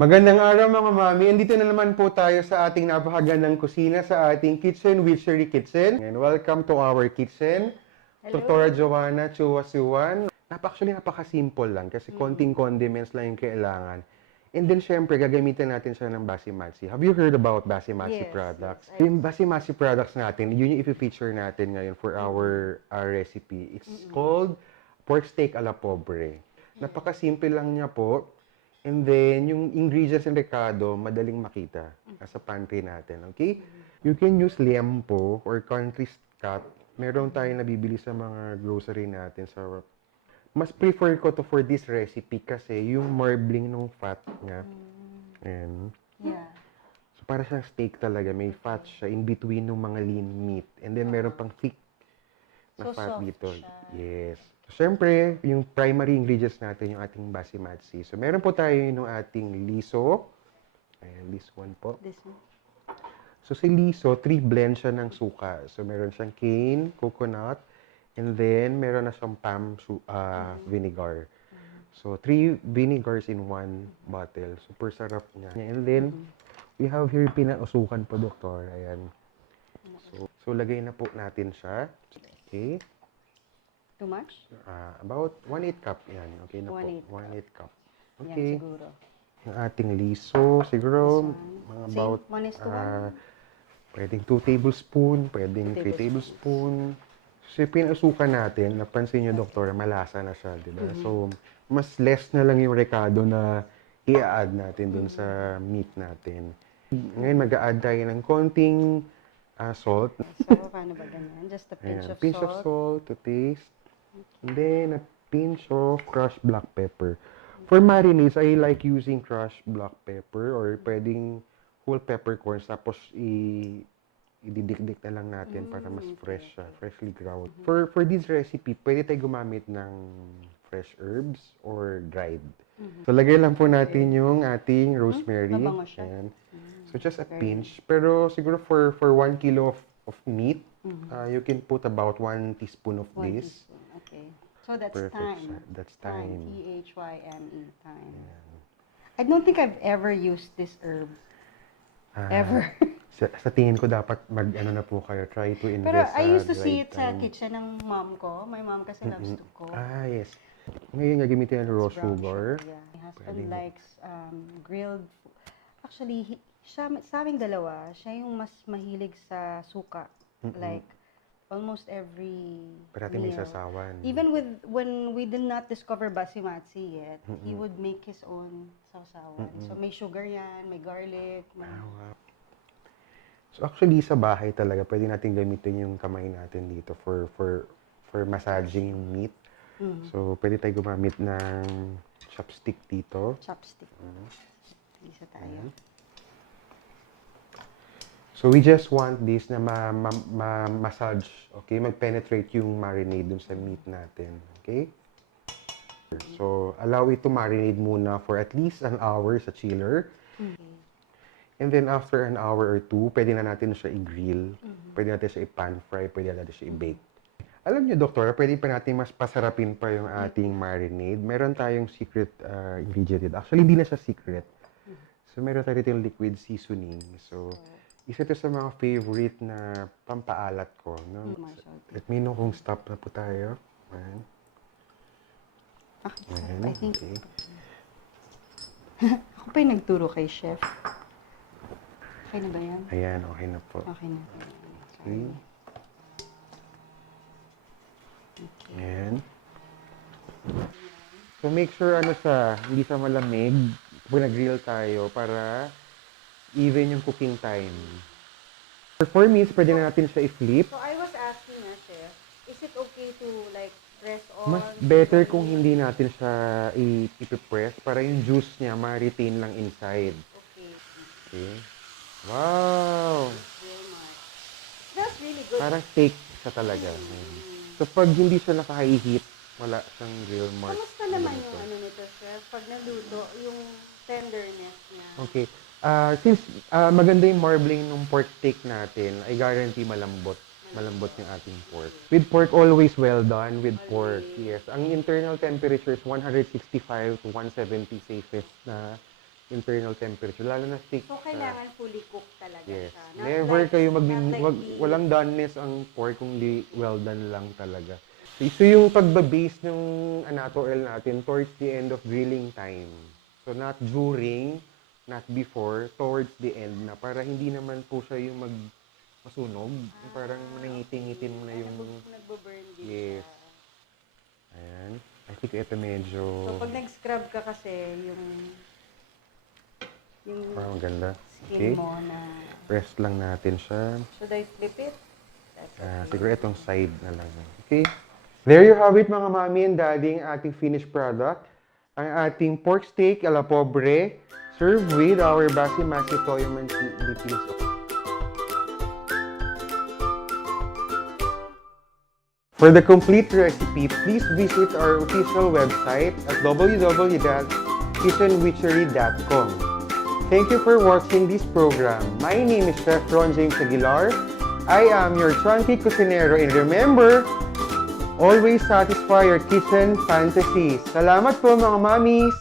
Magandang araw mga mami. Andito na naman po tayo sa ating napakagandang kusina sa ating Kitchen Witchery Kitchen. And welcome to our kitchen. Hello. Dr. Joanna Chuwasiwan. Napaka-simple lang kasi konting condiments lang yung kailangan. And then syempre, gagamitin natin siya ng Basimatsi. Have you heard about Basimatsi Yes, products? yes. Yung Basimatsi products natin, yun yung i-feature natin ngayon for our recipe. It's called pork steak a la Pobre. Napaka-simple lang niya po. And then, yung ingredients ng Ricardo, madaling makita sa pantry natin, okay? You can use liempo or country cut. Meron tayong nabibili sa mga grocery natin. So, mas prefer ko to for this recipe kasi yung marbling ng fat niya. And, Yeah. so, para siyang steak talaga. May fat siya in between ng mga lean meat. And then, meron pang thick na So fat soft dito. siya. Yes. Siyempre, yung primary ingredients natin, yung ating basimatsi. So, meron po tayo yung ating liso. Ayan, this one po. This one. So, si liso, 3 blend siya ng suka. So, meron siyang cane, coconut, and then, meron na siyang vinegar. So, 3 vinegars in 1 bottle. Super sarap niya. And then, we have here pinausukan po, doktor. Ayan. So, lagay na po natin siya. Okay. Too much? About 1/8 cup yan. Okay na po. 1/8 1/8 cup. Yan Okay. siguro. Yung ating liso, siguro, This one. mga Same? about, 1:1? pwedeng 2 tablespoon, pwedeng 3 2 tablespoon. So, yung pinasukan natin, napansin nyo, doktor, malasa na siya, di ba? So, mas less na lang yung recado na i-add natin dun sa meat natin. Ngayon, mag-a-add tayo ng konting salt. So, paano ba ganyan? Just a pinch Ayan, of pinch of salt. salt to taste. And then, a pinch of crushed black pepper. For marinades, I like using crushed black pepper or pwedeng whole peppercorns tapos ididikdik na lang natin para mas fresh siya, freshly ground. For this recipe, pwede tayo gumamit ng fresh herbs or dried. So, lagay lang po natin yung ating rosemary. Mabango siya. Ayan. So, just a pinch. Pero siguro for 1 kilo of meat, you can put about 1 teaspoon of 1 this. teaspoon. Okay. So, that's Perfect thyme. siya. That's thyme. T-H-Y-M-E. Thyme. I don't think I've ever used this herb. Ever. Sa tingin ko dapat mag-ano na po kayo, try to invest Pero sa I used to see dried it sa thyme. kitchen ng mom ko. My mom kasi loves to cook. Yes. Ngayon, gagamitin ng raw It's brown sugar. Yeah. My husband Pwedeng- likes grilled food. Actually, sa aming dalawa, siya yung mas mahilig sa suka. Like, almost every Parati may meal. sasawan. Even when we did not discover Basimatsi yet, he would make his own sausawan. So, may sugar yan, may garlic. May... Wow. So actually sa bahay talaga pwede natin gamitin yung kamay natin dito for massaging yung meat. So pwede tayo gumamit ng chopstick dito. Chopstick. Isa tayo. So we just want this na massage, okay? Mag-penetrate yung marinade dun sa meat natin, okay? So allow it to marinate muna for at least an hour sa chiller. And then after an hour or 2, pwede na natin siya i-grill. Pwede natin siya i-pan fry, pwede natin siya i-bake. Alam niyo, doktor, pwede pa natin mas pasarapin pa yung ating marinade. Meron tayong secret ingredient dito. Actually, hindi na siya secret. So, meron tayo dito yung liquid seasoning. So, isa to sa mga favorite na pampaalat ko. No? Let me know kung stop na po tayo. Ayan. Ayan, I think, okay. ako pa yung nagturo kay chef. Okay na ba yan? Ayan, okay na po. Okay na. Okay. Ayan. So make sure hindi siya malamig pag nag-grill tayo para even yung cooking time. For 4 minutes, pwede na natin siya i-flip. So I was asking chef, is it okay to like press on? Mas better kung hindi natin siya i-press para yung juice niya ma-retain lang inside. Okay. Okay. Wow! Very much. That's really good. Parang steak siya talaga. So pag hindi siya naka-high heat, wala siyang grill mark. Kamusta naman yung ano nito, chef? Pag naluto, yung tenderness niya. Okay. Since maganda yung marbling ng pork steak natin, I guarantee malambot. Malambot yung ating pork. With pork, always well done with pork. Yes. Ang internal temperature is 165 to 170 safest na internal temperature, lalo na steak. So, kailangan fully cooked talaga Yes. siya. Not Never like- kayo not like beef. walang doneness ang pork, kundi well done lang talaga. So yung pagba-base ng anato oil natin towards the end of grilling time. So not during, not before, towards the end na para hindi naman po siya yung masunog. Yung parang nangiting-ngitin mo na yung... Nagbo-burn din Yes. siya. Ayan. I think ito medyo... So, pag nag-scrub ka kasi, yung parang maganda. skin Okay. mo na... Press lang natin siya. Should I flip it? That's okay. Siguro itong side na lang. Okay. There you have it mga mami and daddy, ang ating finished product. Ang ating pork steak a la pobre, served with our Basimatsi toyo mantika. For the complete recipe, please visit our official website at www.kitchenwitchery.com. Thank you for watching this program. My name is Chef Ron James Aguilar. I am your chunky cusinero, and remember, always satisfy your kitchen fantasies. Salamat po mga mamis!